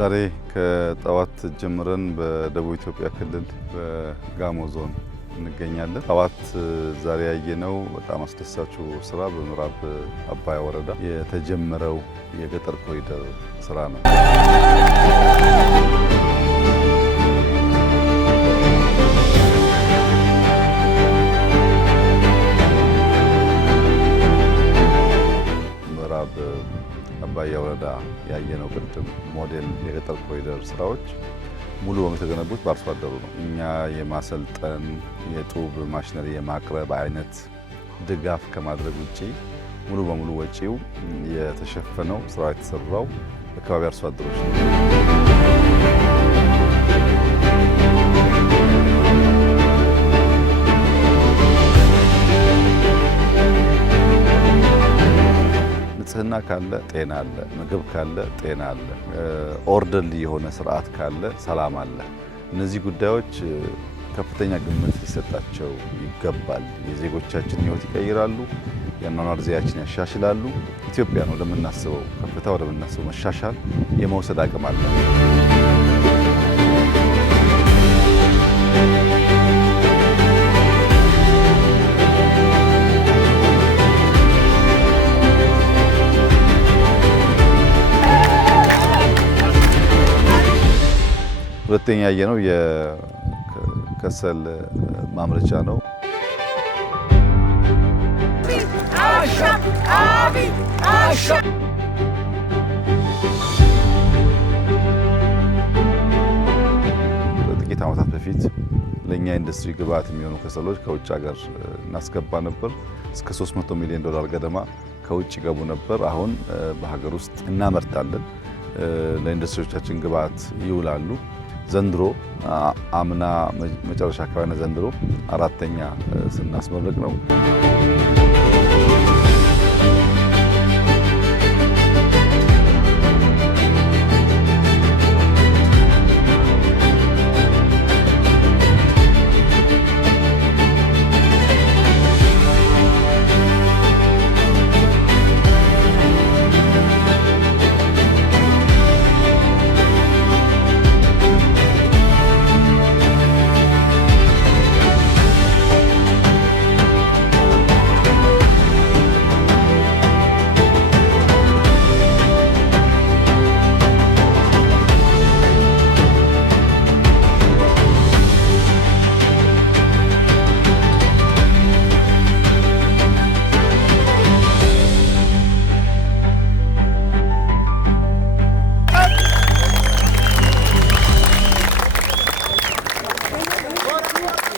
ዛሬ ከጠዋት ጀምረን በደቡብ ኢትዮጵያ ክልል በጋሞ ዞን እንገኛለን። ጠዋት ዛሬ ያየነው በጣም አስደሳቹ ስራ በምዕራብ አባያ ወረዳ የተጀመረው የገጠር ኮሪደር ስራ ነው። ምዕራብ አባያ ወረዳ ያየነው ቅድም ሞዴል የገጠር ኮሪደር ስራዎች ሙሉ በሙሉ የተገነቡት በአርሶ አደሩ ነው። እኛ የማሰልጠን የጡብ ማሽነሪ የማቅረብ አይነት ድጋፍ ከማድረግ ውጪ ሙሉ በሙሉ ወጪው የተሸፈነው ስራው የተሰራው በአካባቢ አርሶ አደሮች ነው። ንጽህና ካለ ጤና አለ፣ ምግብ ካለ ጤና አለ፣ ኦርደርሊ የሆነ ስርዓት ካለ ሰላም አለ። እነዚህ ጉዳዮች ከፍተኛ ግምት ሊሰጣቸው ይገባል። የዜጎቻችን ሕይወት ይቀይራሉ፣ የአኗኗር ዘያችን ያሻሽላሉ። ኢትዮጵያን ወደምናስበው ከፍታ ወደምናስበው መሻሻል የመውሰድ አቅም አለ። ሁለተኛ ያየነው የከሰል ማምረቻ ነው። ከጥቂት ዓመታት በፊት ለእኛ ኢንዱስትሪ ግብዓት የሚሆኑ ከሰሎች ከውጭ ሀገር እናስገባ ነበር። እስከ $300 ሚሊዮን ገደማ ከውጭ ገቡ ነበር። አሁን በሀገር ውስጥ እናመርታለን። ለኢንዱስትሪዎቻችን ግብዓት ይውላሉ። ዘንድሮ አምና መጨረሻ አካባቢ ዘንድሮ አራተኛ ስናስመርቅ ነው።